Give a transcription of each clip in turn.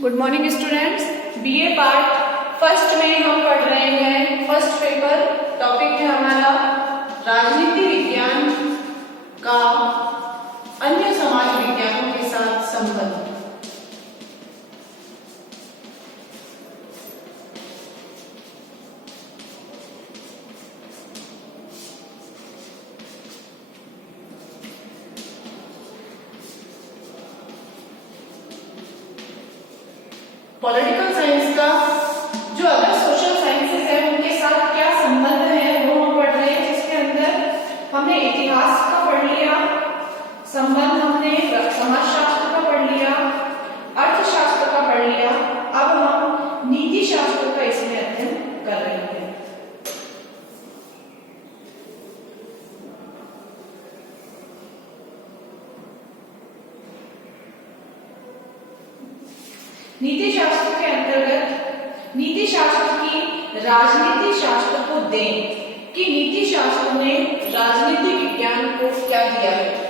Good morning students. BA part first में हम पढ़ रहे हैं फर्स्ट पेपर। टॉपिक है हमारा राजनीति विज्ञान का अन्य समाज विज्ञानों के साथ संबंध। पॉलिटिकल साइंस का जो अदर सोशल साइंसेस है उनके साथ क्या संबंध है वो हम पढ़ रहे हैं, जिसके अंदर हमने इतिहास का पढ़ लिया संबंध, हमने समाजशास्त्र का पढ़ लिया, अर्थशास्त्र का पढ़ लिया। अब हम नीति शास्त्र का इसमें अध्ययन कर रहे हैं। नीति शास्त्र के अंतर्गत नीति शास्त्र की राजनीति शास्त्र को दें कि नीति शास्त्र ने राजनीति विज्ञान को क्या दिया है।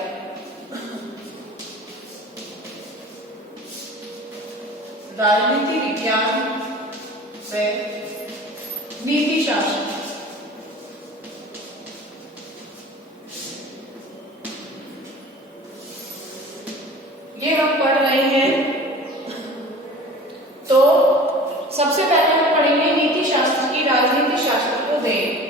राजनीति विज्ञान से नीति शास्त्र, ये हम पढ़ रहे हैं। तो सबसे पहले हम पढ़ेंगे नीति शास्त्र की राजनीति शास्त्र को दें।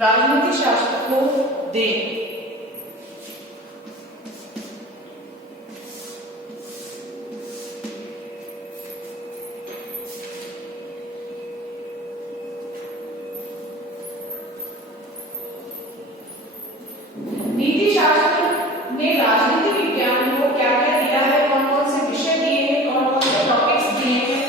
राजनीति शास्त्र को दें। नीति शास्त्र ने राजनीति विज्ञान को क्या क्या दिया है, कौन कौन से विषय दिए हैं, कौन कौन से टॉपिक्स दिए हैं।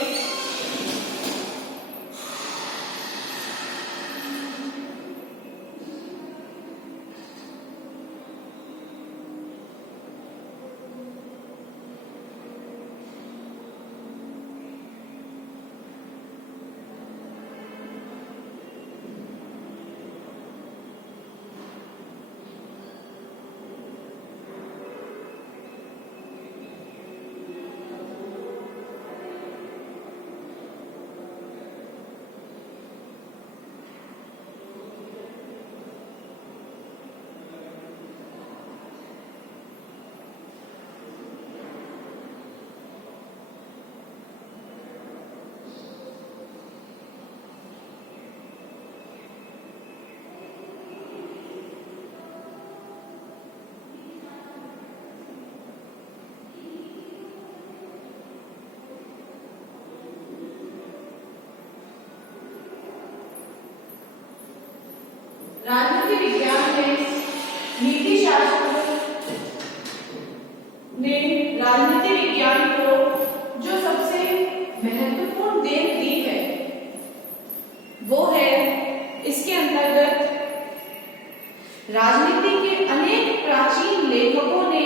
राजनीति विज्ञान में नीति शास्त्र ने राजनीति विज्ञान को जो सबसे महत्वपूर्ण देन दी है वो है इसके अंतर्गत राजनीति के अनेक प्राचीन लेखकों ने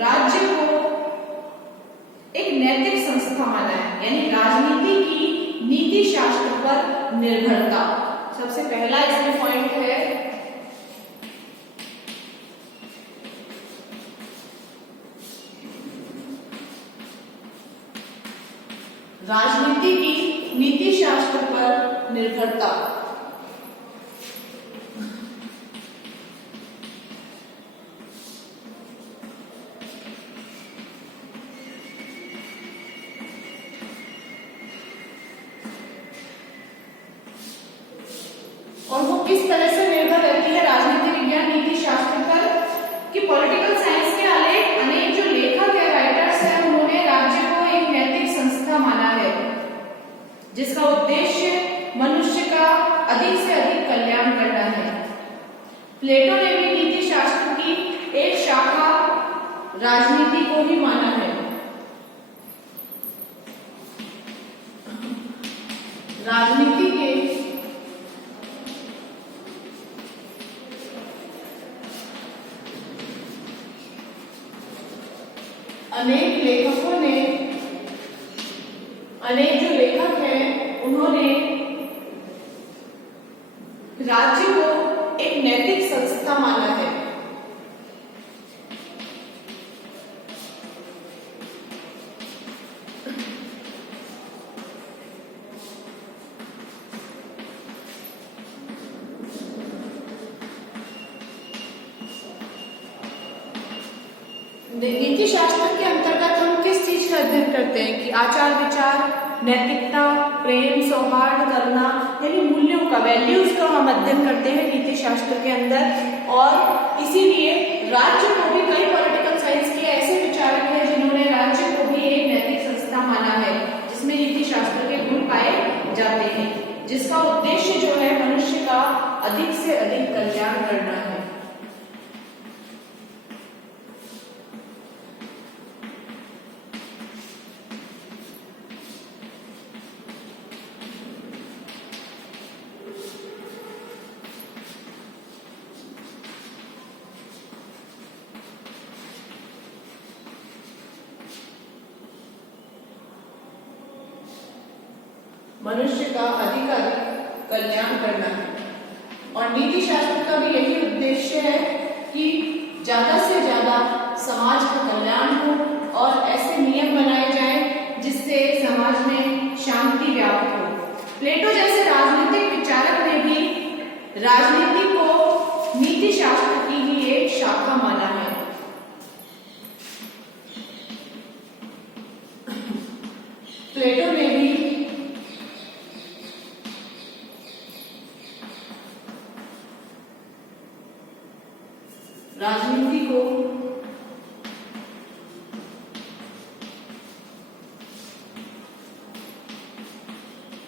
राज्य को एक नैतिक संस्था माना है, यानी राजनीति की नीति शास्त्र पर निर्भरता सबसे पहला इसमें पॉइंट है। राजनीति की नीति शास्त्र पर निर्भरता। और वो किस तरह से निर्भर रहती है राजनीति विज्ञान नीति शास्त्र पर कि पॉलिटिकल साइंस के अनेक जो लेखक है, राइटर्स हैं, उन्होंने राज्य को एक नैतिक संस्था माना है जिसका उद्देश्य मनुष्य का अधिक से अधिक कल्याण करना है। प्लेटो ने भी नीति शास्त्र की एक शाखा राजनीति को ही माना है। राजनीति के अनेक लेखकों ने, अनेक जो लेखक हैं उन्होंने राज्य को एक नैतिक संस्था माना है। नीति शास्त्र के अंतर्गत हम किस चीज का अध्ययन करते हैं कि आचार विचार, नैतिकता, प्रेम, सौहार्द, करुणा, यानी मूल्यों का, वैल्यूज का हम अध्ययन करते हैं नीति शास्त्र के अंदर। और इसीलिए राज्य को भी कई पॉलिटिकल साइंस के ऐसे विचारक हैं जिन्होंने राज्य को भी एक नैतिक संस्था माना है जिसमें नीति शास्त्र के गुण पाए जाते हैं, जिसका उद्देश्य जो है मनुष्य का अधिक से अधिक कल्याण करना है। मनुष्य का अधिक कल्याण करना है और नीति शास्त्र का भी यही उद्देश्य है कि ज्यादा से ज्यादा समाज का कल्याण हो और ऐसे नियम बनाए जाएं जिससे समाज में शांति व्याप्त हो। प्लेटो जैसे राजनीतिक विचारक ने भी राजनीति को नीति शास्त्र की ही एक शाखा माना है। प्लेटो ने भी राजनीति को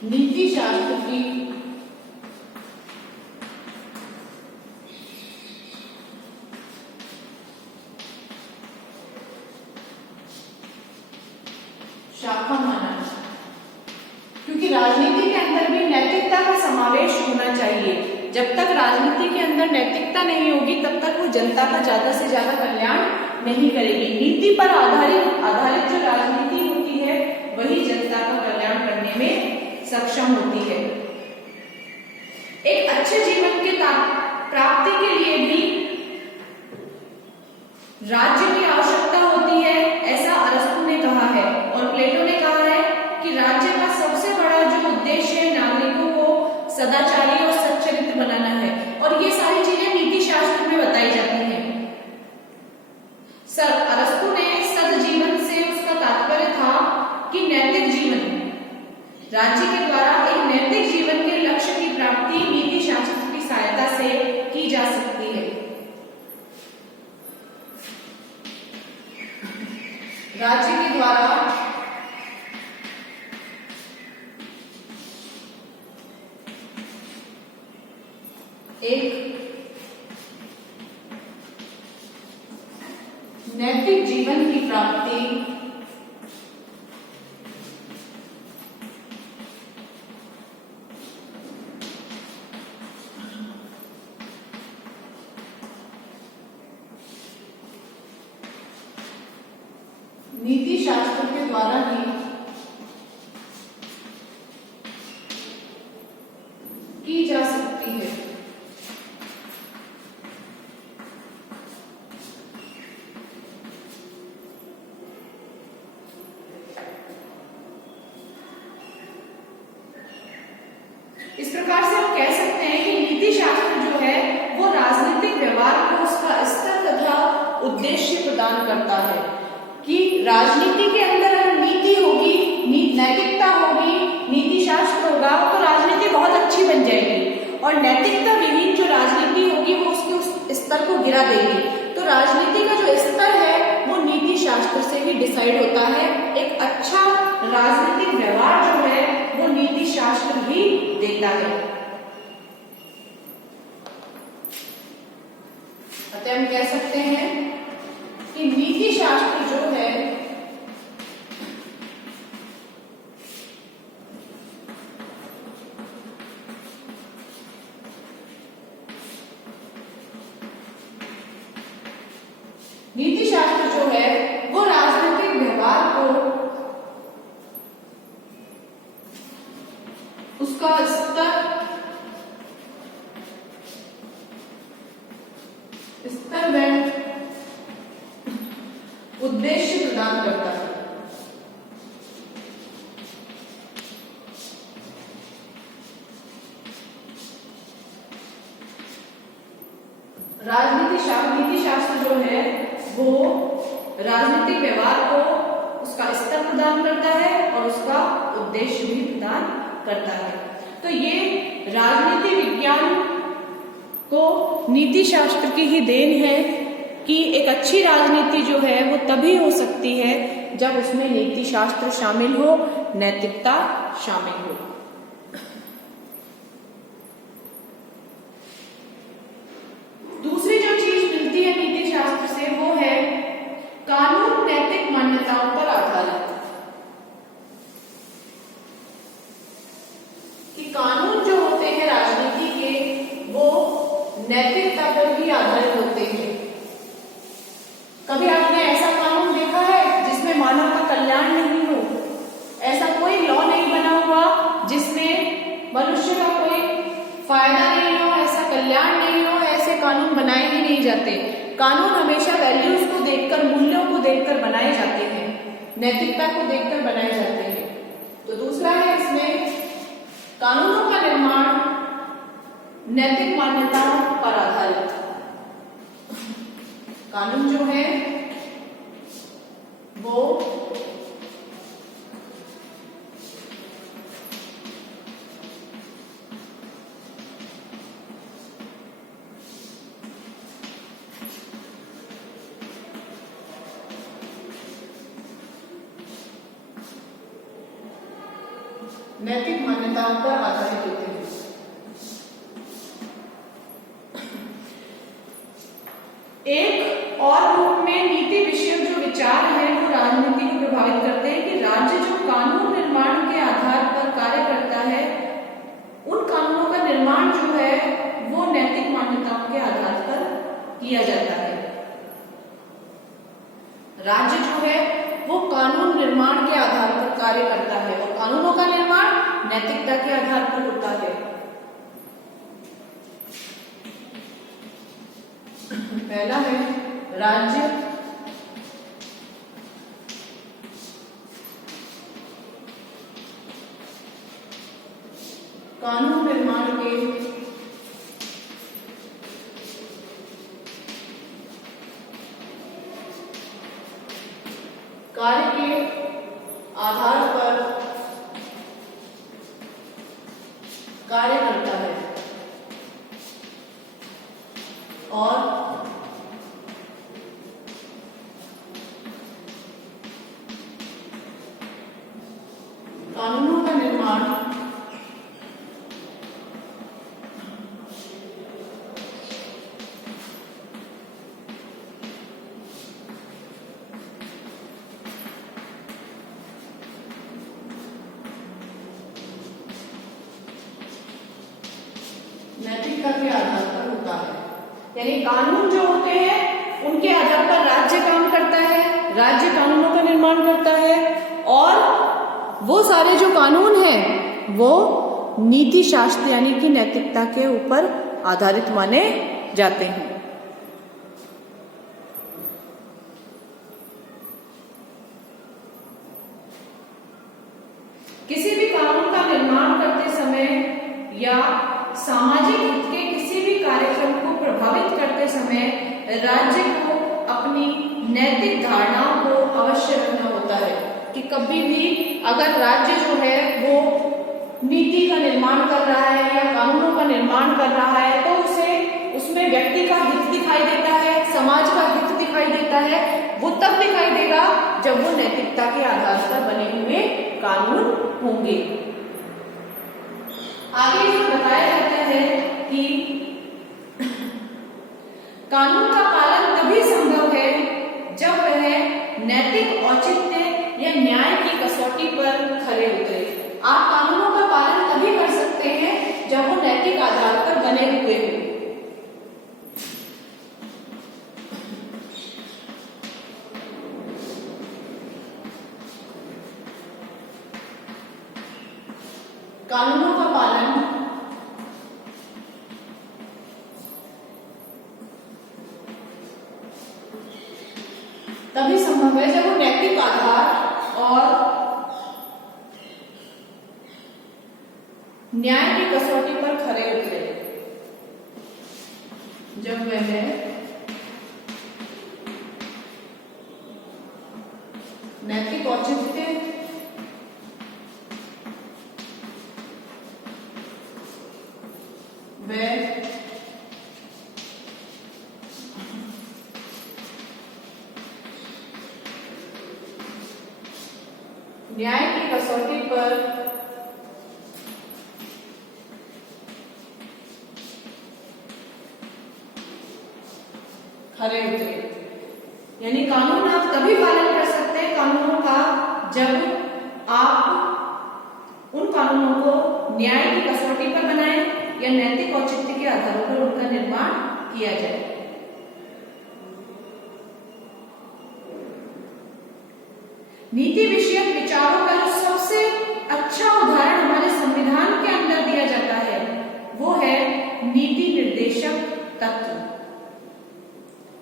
नीति शास्त्र की शाखा माना, क्योंकि राजनीति के अंदर भी नैतिकता का समावेश होना चाहिए। जब तक राजनीति के अंदर नैतिकता नहीं होगी तब तक वो जनता का ज्यादा से ज्यादा कल्याण नहीं करेगी। नीति पर आधारित जो राजनीति होती है वही जनता का कल्याण करने में सक्षम होती है। एक अच्छे जीवन के प्राप्ति के लिए भी राज्य की आवश्यकता होती है, ऐसा अरस्तु ने कहा है। और प्लेटो ने कहा है कि राज्य का सबसे बड़ा जो उद्देश्य है नागरिकों को सदाचारी और सच्चरित्र बनाना है। और ये सारी चीजें नीति शास्त्र में बताई जाती हैं। अरस्तु ने सद्जीवन से उसका तात्पर्य था कि नैतिक जीवन, राज्य के द्वारा एक नैतिक जीवन के लक्ष्य की प्राप्ति नीति शास्त्र की सहायता से की जा सकती है। राज्य के द्वारा एक नैतिक जीवन की प्राप्ति नीति शास्त्र के द्वारा ही की जा सकती है। इस प्रकार से हम कह सकते हैं कि नीति शास्त्र जो है वो राजनीतिक व्यवहार को उसका स्तर तथा उद्देश्य प्रदान करता है कि राजनीति के अंदर अगर नीति होगी, नैतिकता होगी, नीति शास्त्र होगा तो राजनीति बहुत अच्छी बन जाएगी। और नैतिकता विहीन जो राजनीति होगी वो उसके उस स्तर को गिरा देगी। तो राजनीति का जो स्तर है वो नीति शास्त्र से ही डिसाइड होता है। एक अच्छा राजनीतिक व्यवहार जो है वो नीति शास्त्र ही देता है। अतः हम कह सकते हैं कि नीति शास्त्र जो है नीति शास्त्र जो है वो राजनीतिक उसका स्तर व उद्देश्य प्रदान करता है। नीति शास्त्र जो है वो राजनीतिक व्यवहार को उसका स्तर प्रदान करता है और उसका उद्देश्य भी प्रदान करता है। तो ये राजनीति विज्ञान को नीति शास्त्र की ही देन है कि एक अच्छी राजनीति जो है वो तभी हो सकती है जब उसमें नीति शास्त्र शामिल हो, नैतिकता शामिल हो। दूसरी जो चीज मिलती है नीति शास्त्र से वो है कानून नैतिक मान्यताओं पर आधारित। कि कानून जो होते हैं राजनीति के वो नैतिकता पर ही आधारित होते हैं। कभी आपने ऐसा कानून देखा है जिसमें मानव का कल्याण नहीं हो? ऐसा कोई लॉ नहीं बना हुआ जिसमें मनुष्य का कोई फायदा नहीं हो, ऐसा कल्याण नहीं हो, ऐसे कानून बनाए ही नहीं जाते। कानून हमेशा वैल्यूज को देखकर, मूल्यों को देखकर बनाए जाते हैं, नैतिकता को देखकर बनाए जाते हैं। तो दूसरा है इसमें कानूनों का निर्माण नैतिक मान्यताओं पर आधारित। कानून जो है वो नैतिक मान्यताओं पर आधारित होते हैं। एक और रूप में नीति विषयक जो विचार है वो राजनीति को प्रभावित करते हैं कि राज्य जो कानून निर्माण के आधार पर कार्य करता है, उन कानूनों का निर्माण जो है वो नैतिक मान्यताओं के आधार पर किया जाता है। राज्य जो है वो कानून निर्माण के आधार पर कार्य करता है और कानूनों का निर्माण नैतिकता के आधार पर होता है। पहला है राज्य कानून निर्माण के कार्य के आधार पर कार्य करता है और कानूनों का निर्माण नैतिकता के आधार पर होता है। यानी कानून जो होते हैं उनके आधार पर राज्य काम करता है, राज्य कानूनों का निर्माण करता है और वो सारे जो कानून हैं वो नीति शास्त्र यानी कि नैतिकता के ऊपर आधारित माने जाते हैं। किसी भी कानून का निर्माण करते समय या सामाजिक हित के किसी भी कार्यक्रम को प्रभावित करते समय राज्य को अपनी नैतिक धारणाओं को अवश्य रखना होता है कि कभी भी अगर राज्य जो है वो नीति का निर्माण कर रहा है या कानूनों का निर्माण कर रहा है तो उसे उसमें व्यक्ति का हित दिखाई देता है, समाज का हित दिखाई देता है। वो तब दिखाई देगा जब वो नैतिकता के आधार पर बने हुए कानून होंगे। आगे जो बताया जाता है कि कानून का पालन तभी संभव है जब वह नैतिक औचित्य या न्याय की कसौटी पर खरे उतरे। आप कानूनों का पालन तभी कर सकते हैं जब वो नैतिक आधार पर बने हुए हों। कानूनों का पालन तभी संभव है जब वो नैतिक आधार और न्याय की कसौटी पर खरे उतरे। जब वह नैतिक औचित्य वह न्याय की कसौटी पर खरे उतरे। यानी कानून आप तभी पालन कर सकते हैं कानूनों का जब आप उन कानूनों को न्याय की कसौटी पर बनाएं या नैतिक औचित्य के आधारों पर उनका निर्माण किया जाए। नीति विषयक विचारों का जो सबसे अच्छा उदाहरण हमारे संविधान के अंदर दिया जाता है वो है नीति निर्देशक तत्व।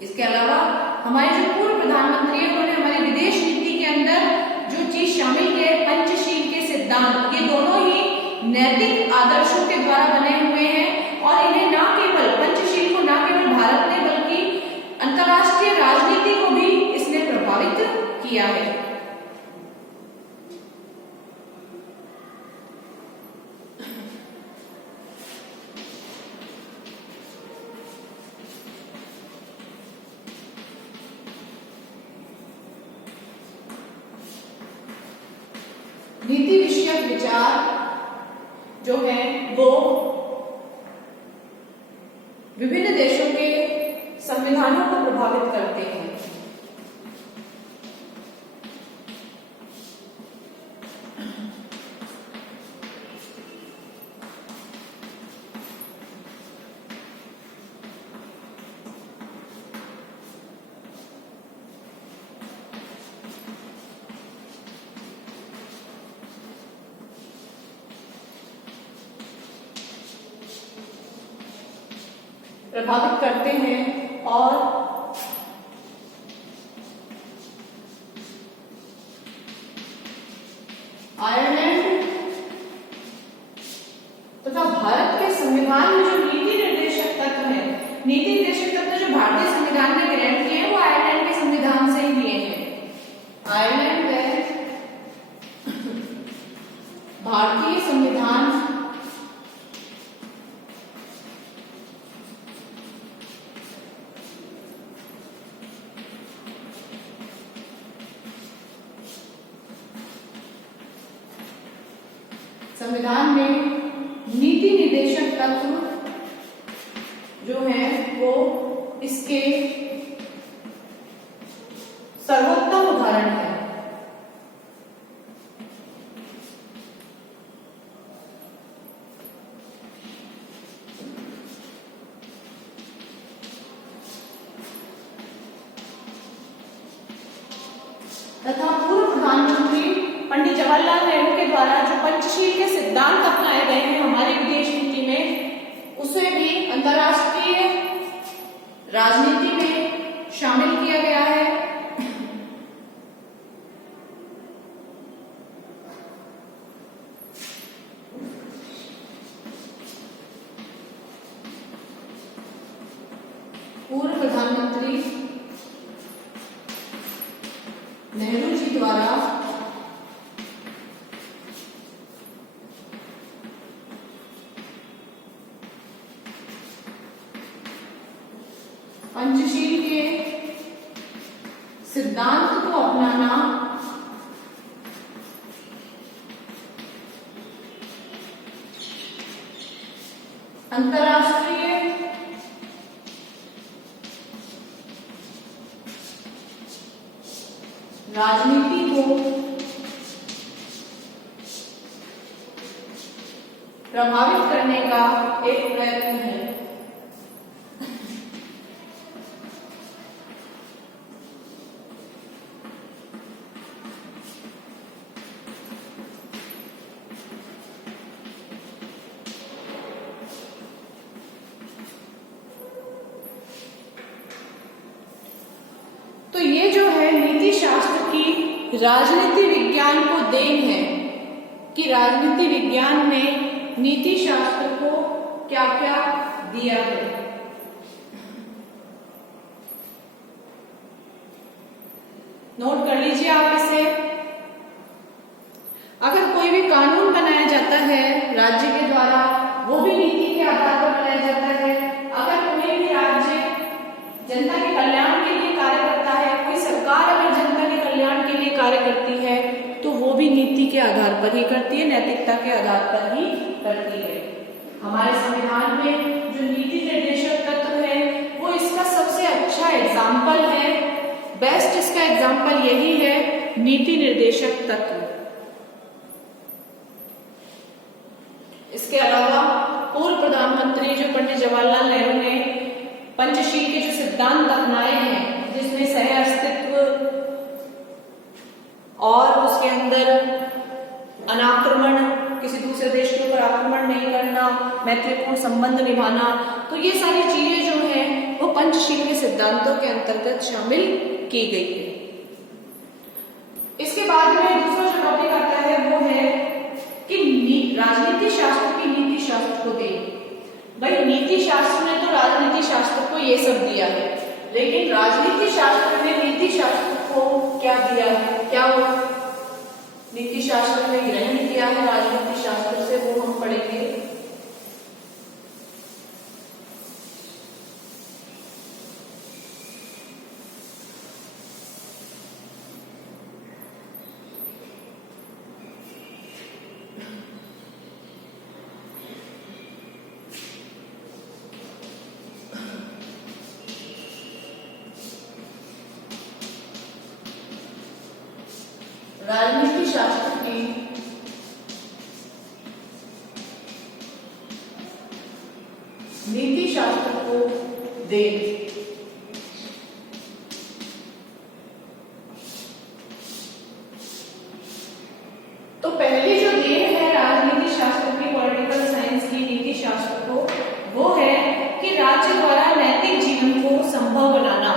इसके अलावा हमारे जो पूर्व प्रधानमंत्री हैं उन्होंने हमारी विदेश नीति के अंदर जो चीज शामिल की है पंचशील के सिद्धांत, ये दोनों ही नैतिक आदर्शों के द्वारा बने हुए हैं और इन्हें ना केवल पंचशील को ना केवल भारत ने बल्कि अंतर्राष्ट्रीय राजनीति को भी इसने प्रभावित किया है। नीति विषयक विचार जो है वो विभिन्न देशों के संविधानों को प्रभावित करते हैं। प्रभावित करते हैं और आयरलैंड तथा भारत के संविधान में जो नीति निर्देशक तत्व है, नीति निर्देशक तत्व जो भारतीय संविधान में ग्रहण किए हैं वो आयरलैंड के संविधान से ही लिए हैं। आयरलैंड में भारतीय संविधान संविधान में नीति निर्देशक तत्व जो है वो इसके सर्वोत्तम उदाहरण है। तथा पूर्व प्रधानमंत्री पंडित जवाहरलाल नेहरू के द्वारा जो पंचशील के सिद्धांत अपनाए गए हैं हमारी विदेश नीति में, उसे भी अंतर्राष्ट्रीय राजनीति में शामिल किया गया है। पूर्व प्रधानमंत्री नेहरू जी द्वारा पंचशील के सिद्धांत को अपनाना अंतर्राष्ट्रीय राजनीति को प्रभावित करने का एक प्रयत्न है। तो ये जो है नीति शास्त्र की राजनीति विज्ञान को देन है कि राजनीति विज्ञान ने नीति शास्त्र को क्या क्या दिया है। नोट कर लीजिए आप इसे। अगर कोई भी कानून बनाया जाता है राज्य के द्वारा, वो भी नीति के आधार पर बनाया जाता है। अगर कोई भी राज्य जनता के कल्याण के लिए कार्य करता है, कोई सरकार अगर जनता के कल्याण के लिए कार्य करती है, तो वो भी नीति के आधार पर ही करती है, नैतिकता के आधार पर ही करती है। हमारे संविधान में जो नीति निर्देशक तत्व है वो इसका सबसे अच्छा एग्जाम्पल है, बेस्ट इसका एग्जाम्पल यही है, नीति निर्देशक तत्व। इसके अलावा पूर्व प्रधानमंत्री जो पंडित जवाहरलाल नेहरू ने पंचशील के जो सिद्धांत अपनाए हैं, जिसमें सह अस्तित्व और उसके अंदर अनाक्रमण, किसी दूसरे देश के ऊपर आक्रमण नहीं करना, मैत्रीपूर्ण संबंध निभाना, तो ये सारी चीजें जो हैं वो पंचशील के सिद्धांतों के अंतर्गत शामिल की गई है। इसके बाद में दूसरा जो टॉपिक आता है वो है कि राजनीति शास्त्र की नीति शास्त्र को दे। भाई नीति शास्त्र ने तो राजनीति शास्त्र को ये सब दिया है, लेकिन राजनीति शास्त्र ने नीति शास्त्र को क्या दिया है, क्या वो नीति शास्त्र ने ग्रहण किया है राजनीति शास्त्र से, वो हम पढ़ेंगे। राजनीति शास्त्र की नीति शास्त्र को देन। तो पहली जो देन है राजनीति शास्त्र की, पॉलिटिकल साइंस की नीति शास्त्र को, वो है कि राज्य द्वारा नैतिक जीवन को संभव बनाना।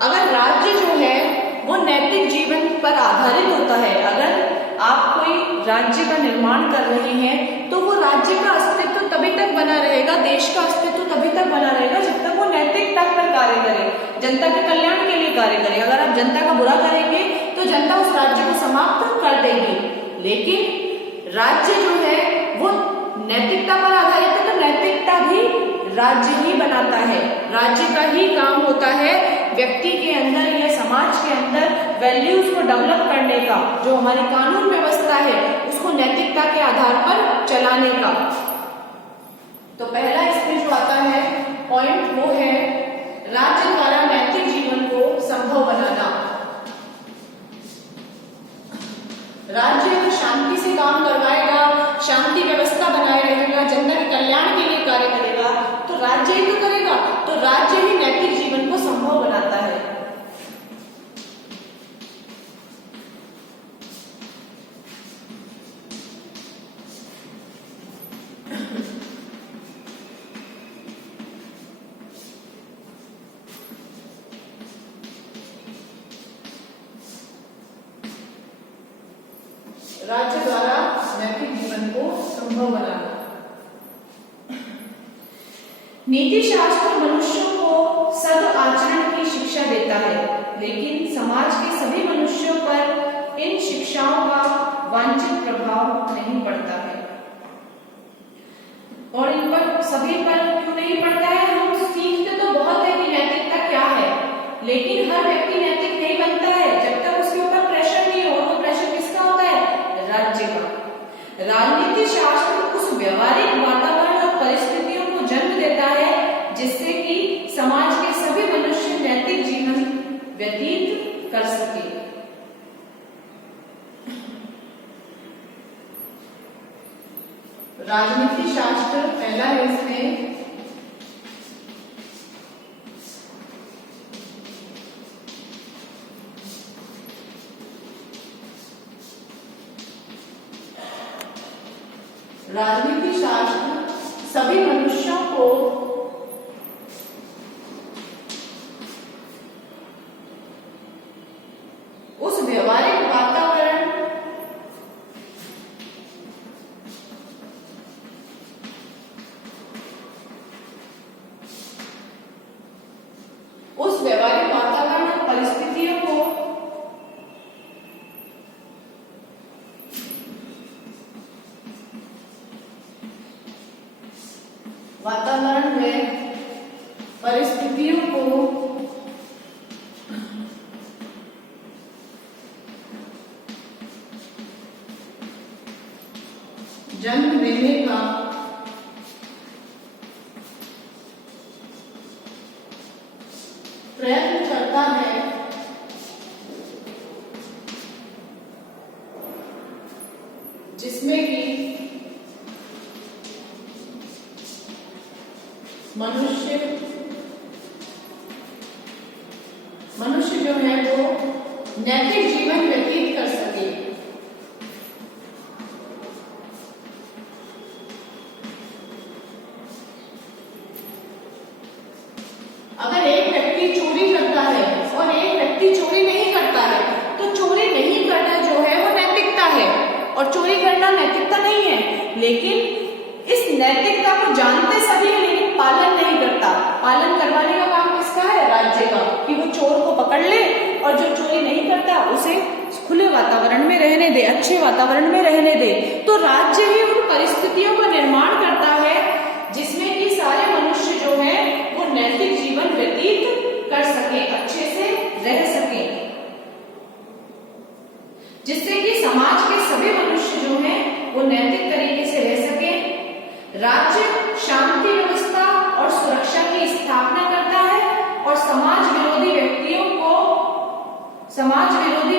अगर राज्य जो है वो नैतिक जीवन पर आधारित होता है, अगर आप कोई राज्य का निर्माण कर रहे हैं तो वो राज्य का अस्तित्व तभी तक बना रहेगा, देश का अस्तित्व तभी तक बना रहेगा जब तक वो नैतिकता पर कार्य करे, जनता के कल्याण के लिए कार्य करे। अगर आप जनता का बुरा करेंगे तो जनता उस राज्य को समाप्त कर देगी। लेकिन राज्य जो है वो नैतिकता पर आधारित है, तो नैतिकता भी राज्य ही बनाता है, राज्य का ही काम होता है व्यक्ति के अंदर या समाज के अंदर वैल्यूज को डेवलप करने का, जो हमारी कानून व्यवस्था है उसको नैतिकता के आधार पर चलाने का। तो पहला इसमें जो आता है पॉइंट वो है राज्य द्वारा नैतिक जीवन को संभव बनाना। राज्य अगर शांति से काम करवाएगा, शांति व्यवस्था बनाए रहेगा, जनता के कल्याण के लिए कार्य करेगा, तो राज्य ही तो करेगा, तो राज्य ही नैतिक जीवन को संभव बनाता है। राज्य द्वारा नैतिक जीवन को संभव बनाना। नीति शास्त्र मनुष्यों को सद आचरण की शिक्षा देता है, लेकिन समाज के सभी मनुष्यों पर इन शिक्षाओं का वांछित प्रभाव नहीं पड़ता है। और इन पर सभी पर क्यों नहीं पड़ता है? हम सीखते तो बहुत है कि नैतिकता क्या है, लेकिन हर व्यक्ति नैतिक नहीं बनता है जब तक उसके ऊपर प्रेशर नहीं हो। तो प्रेशर किसका होता है? राज्य का। राजनीति शास्त्र उस व्यवहारिक वातावरण और परिस्थितियों को जन्म देता है जिससे कि समाज के सभी मनुष्य नैतिक जीवन व्यतीत कर सके। राजनीति शास्त्र पहला है इसमें राजनीति शास्त्र सभी मनुष्यों को वातावरण में परिस्थितियों को जन्म देने का प्रयत्न करता है, जिसमें कि मनुष्य जो है वो नैतिक जीवन व्यतीत कर सके। अगर एक व्यक्ति चोरी करता है और एक व्यक्ति चोरी नहीं करता है, तो चोरी नहीं करना जो है वो नैतिकता है और चोरी करना नैतिकता नहीं है। लेकिन इस नैतिकता को जानते सभी है, लेकिन पालन नहीं करता। पालन करवाने का काम किसका है? राज्य का, कि वो चोर को पकड़ ले और जो चोरी नहीं करता उसे खुले वातावरण में रहने दे, अच्छे वातावरण में रहने दे। तो राज्य ही उन परिस्थितियों का निर्माण करता है जिसमें कि सारे मनुष्य जो है वो नैतिक जीवन व्यतीत कर सके, अच्छे से रह सके, जिससे कि समाज के सभी मनुष्य जो हैं वो नैतिक तरीके से रह सके। राज्य शांति व्यवस्था और सुरक्षा की स्थापना करता है और समाज विरोधी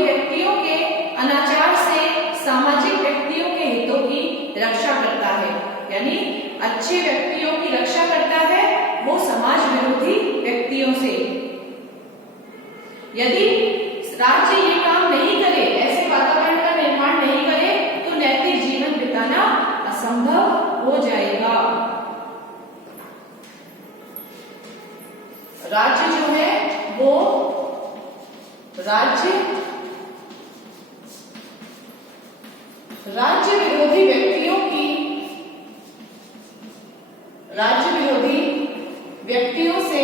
व्यक्तियों के अनाचार से सामाजिक व्यक्तियों के हितों की रक्षा करता है। यानी अच्छे व्यक्तियों की रक्षा करता है वो समाज विरोधी व्यक्तियों से। यदि राज्य ये काम नहीं करे, ऐसे वातावरण का निर्माण नहीं करे, तो नैतिक जीवन बिताना असंभव हो जाएगा। राज्य जो है वो राज्य विरोधी व्यक्तियों से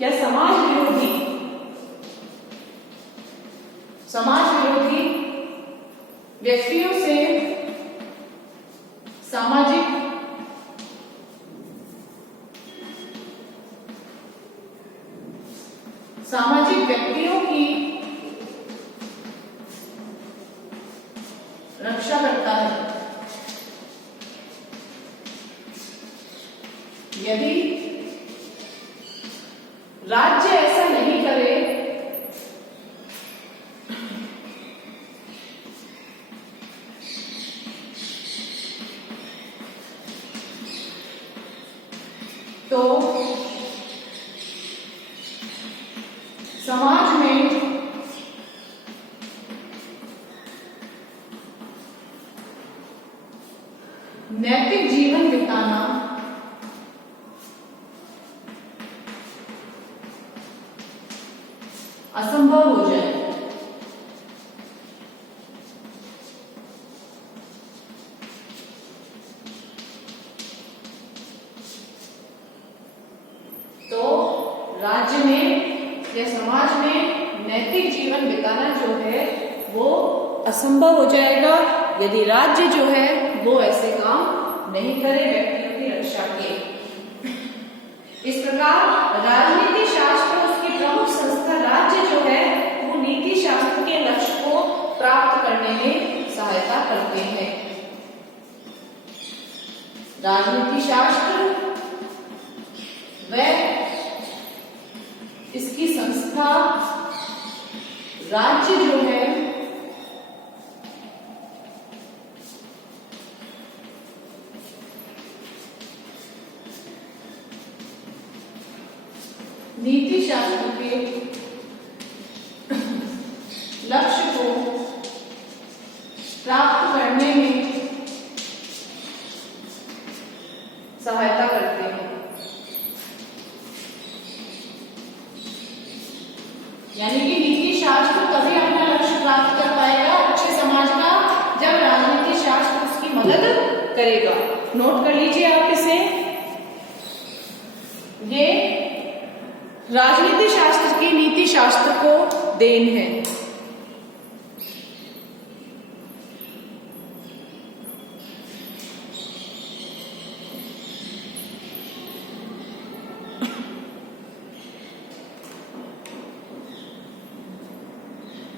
या समाज विरोधी व्यक्तियों से सामाजिक व्यक्तियों की रक्षा करता है। यदि राज्य ऐसा नहीं करे तो समाज में नैतिक जीवन बिताना असंभव हो जाए। तो राज्य में या समाज में नैतिक जीवन बिताना जो है वो असंभव हो जाएगा यदि राज्य जो है वो ऐसे काम नहीं करे व्यक्तियों की रक्षा के। इस प्रकार राजनीति शास्त्र उसकी प्रमुख संस्था राज्य जो है वो नीति शास्त्र के लक्ष्य को प्राप्त करने में सहायता करते हैं। राजनीति शास्त्र वह इसकी संस्था राज्य जो है नीति शास्त्र के लक्ष्य को प्राप्त करने में सहायता करते हैं। यानी कि नीति शास्त्र तभी अपना लक्ष्य प्राप्त कर पाएगा अच्छे समाज का जब राजनीति शास्त्र उसकी मदद करेगा। नोट कर लीजिए आप इसे। ये राजनीति शास्त्र की नीति शास्त्र को देन है।